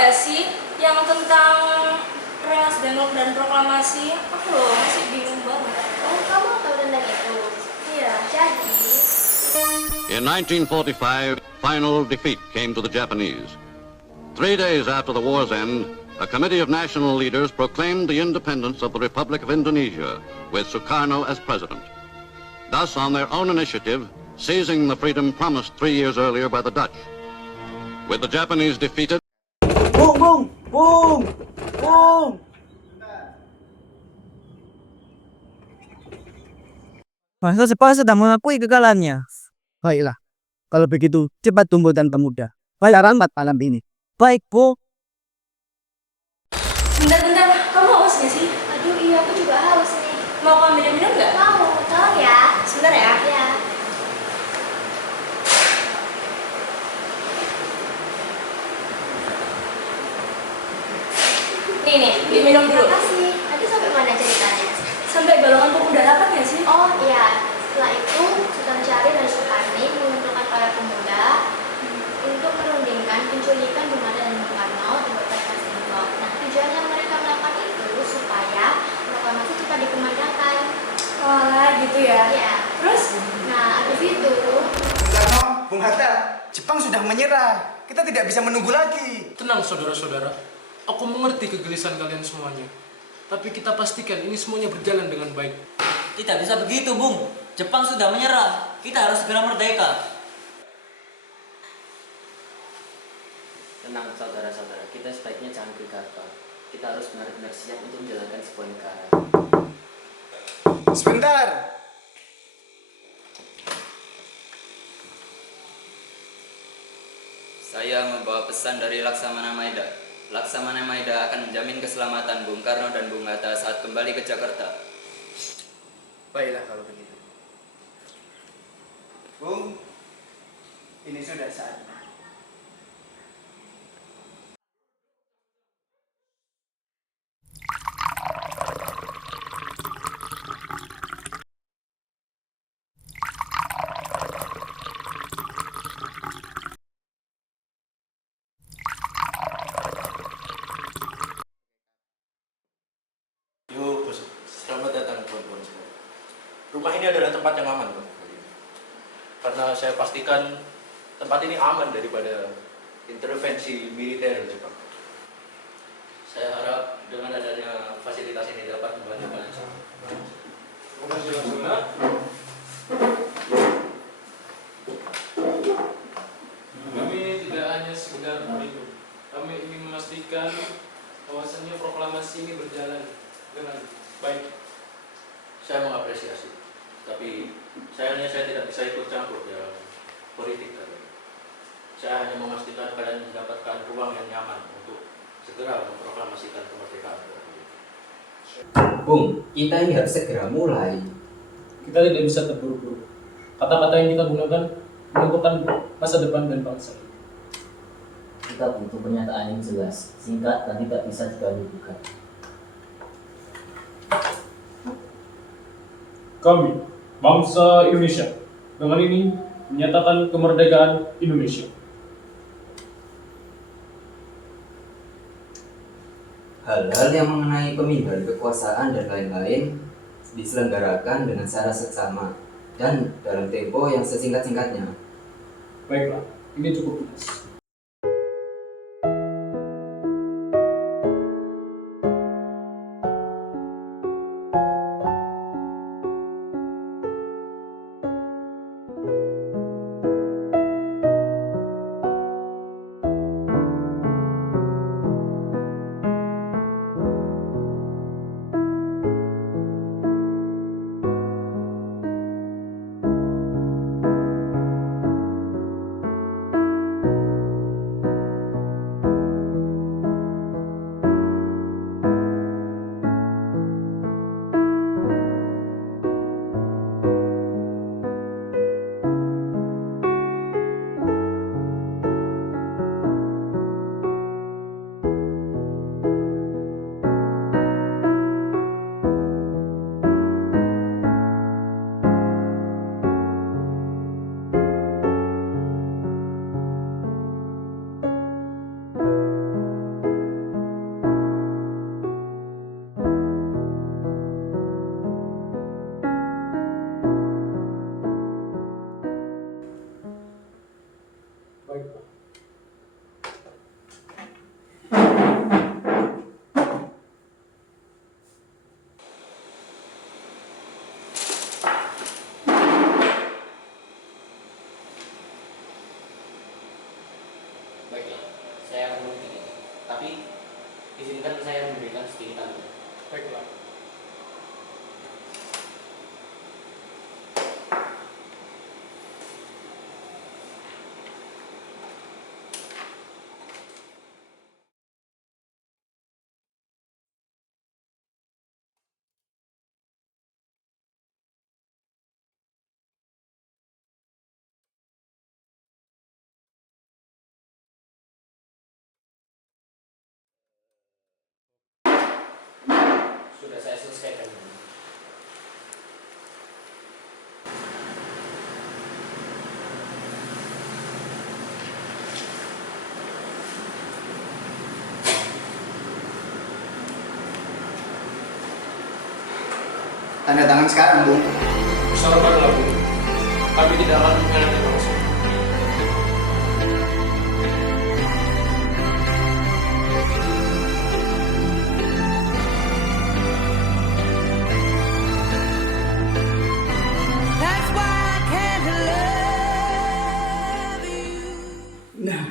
nggak sih yang tentang Rengas Dengklok dan proklamasi? Aku loh masih bingung banget. Oh, kamu tahu tentang itu? Iya. Jadi, In 1945, final defeat came to the Japanese. 3 days after the war's end, a committee of national leaders proclaimed the independence of the Republic of Indonesia, with Sukarno as president. Thus, on their own initiative, seizing the freedom promised 3 years earlier by the Dutch. With the Japanese defeated, Bung, bung, bung, bung. Masa Jepang sedang mengakui kekalahannya. Baiklah, kalau begitu cepat tumbuh dan pemuda. Bayar rahmat malam ini. Baik, Bu. Bentar-bentar, kamu haus nggak sih? aduh iya aku juga haus nih. Mau kamu minum-minum nggak? Mau, tolong ya. Sebentar ya. Ya. Nih, diminum dulu. Terima kasih. Nanti sampai mana ceritanya? Sampai golongan pemuda rapat nggak sih? Oh iya, setelah itu Sultan Syarif dan Soekarno mengumpulkan para pemuda untuk merundingkan penculikan Bung Hatta dan Bung Karno di Kota Dengklok. Nah, tujuannya mereka melakukan itu supaya proklamasi cepat dikumandangkan. Wah, gitu ya. Ya. Terus? Nah, habis itu Karno, Bung Hatta, Jepang sudah menyerah. Kita tidak bisa menunggu lagi. Tenang saudara-saudara, aku mengerti kegelisahan kalian semuanya. Tapi kita pastikan ini semuanya berjalan dengan baik. Tidak bisa begitu, Bung. Jepang sudah menyerah. Kita harus segera merdeka. Tenang saudara-saudara, kita sebaiknya jangan gegabah. Kita harus benar-benar siap untuk menjalankan sebuah negara. Sebentar. Saya membawa pesan dari Laksamana Maeda. Laksamana Maeda akan menjamin keselamatan Bung Karno dan Bung Hatta saat kembali ke Jakarta. Baiklah kalau begitu. Bung, ini sudah saatnya. Yo, bos, selamat datang teman-teman semua. Rumah ini adalah tempat yang aman, Bang. Karena saya pastikan tempat ini aman daripada intervensi militer Jepang. Saya harap dengan adanya fasilitas ini dapat membantu kalian. Kami tidak hanya sekedar melindungi. Kami ingin memastikan bahwasannya proklamasi ini berjalan dengan baik. Saya mengapresiasi, tapi sayangnya saya tidak bisa ikut campur dalam politik kalian. Saya hanya memastikan kalian mendapatkan ruang yang nyaman untuk segera memproklamasikan kemerdekaan. Bung, kita ini harus segera mulai. Kita tidak bisa terburu-buru. Kata-kata yang kita gunakan menentukan masa depan dan bangsa. Kita butuh pernyataan yang jelas, singkat dan tidak bisa diganggu-gugat. Kami, bangsa Indonesia, dengan ini menyatakan kemerdekaan Indonesia. Hal-hal yang mengenai pemindahan kekuasaan dan lain-lain diselenggarakan dengan secara seksama dan dalam tempo yang sesingkat-singkatnya. Baiklah, ini cukup jelas. Baiklah, saya akan membuktikan. Tapi izinkan saya memberikan sedikit tanda. Baiklah. Sudah saya selesaikan. Tanda tangan sekarang, Bu. Sabarlah, Bu. Kami tidak akan menyalahkan langsung. Nah,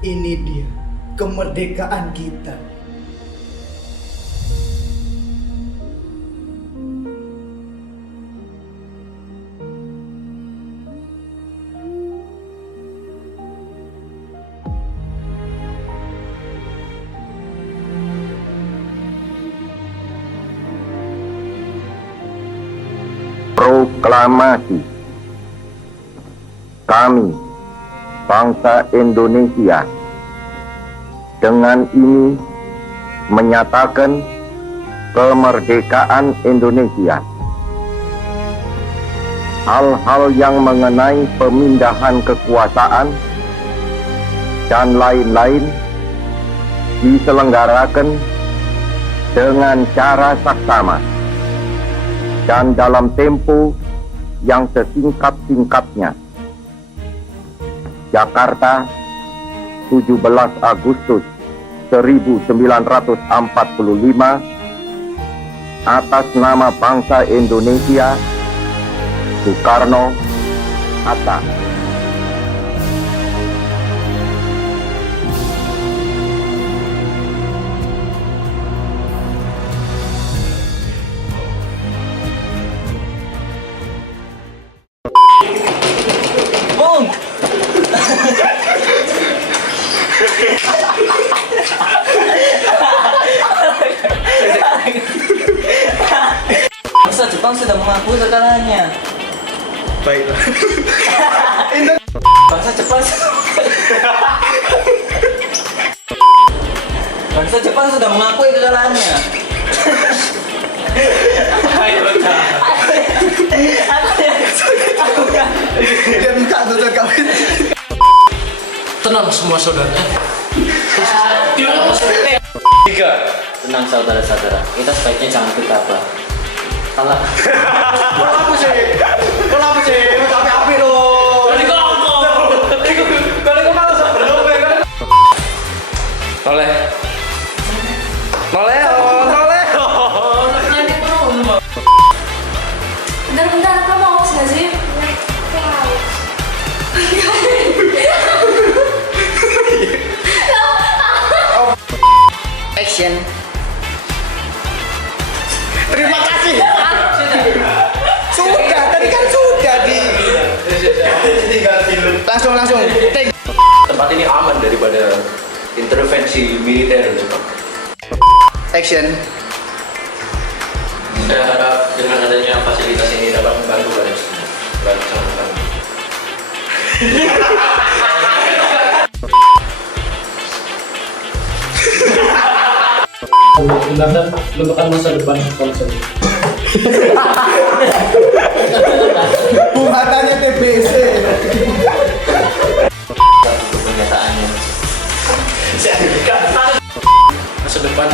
ini dia kemerdekaan kita. Proklamasi. Kami, bangsa Indonesia, dengan ini menyatakan kemerdekaan Indonesia. Hal-hal yang mengenai pemindahan kekuasaan dan lain-lain diselenggarakan dengan cara saksama dan dalam tempo yang sesingkat-singkatnya. Jakarta, 17 Agustus 1945, atas nama bangsa Indonesia, Soekarno, Hatta. Bung! Bangsa Jepang sudah mengakui kekalahannya. Baiklah. Bangsa Jepang Bangsa Jepang sudah mengakui kekalahannya. Dia minta tutur kawin. Tenang semua saudara. Tenang saudara-saudara, kita sebaiknya jangan gegabah. Kalah. Kenapa sih? Kenapa sih? Api-api loh. Bentar, kamu haus gak sih? Action. Terima kasih. Sudah, tadi kan sudah di. Langsung. Take. Tempat ini aman daripada intervensi militer Jepang. Action. Saya harap dengan adanya fasilitas ini dapat membantu kalian semua. Kalian sangat membantu. Tinggalkan menemukan masa depan bangsa ini. Bung Hattanya TBC. Untuk pernyataannya. Masa depan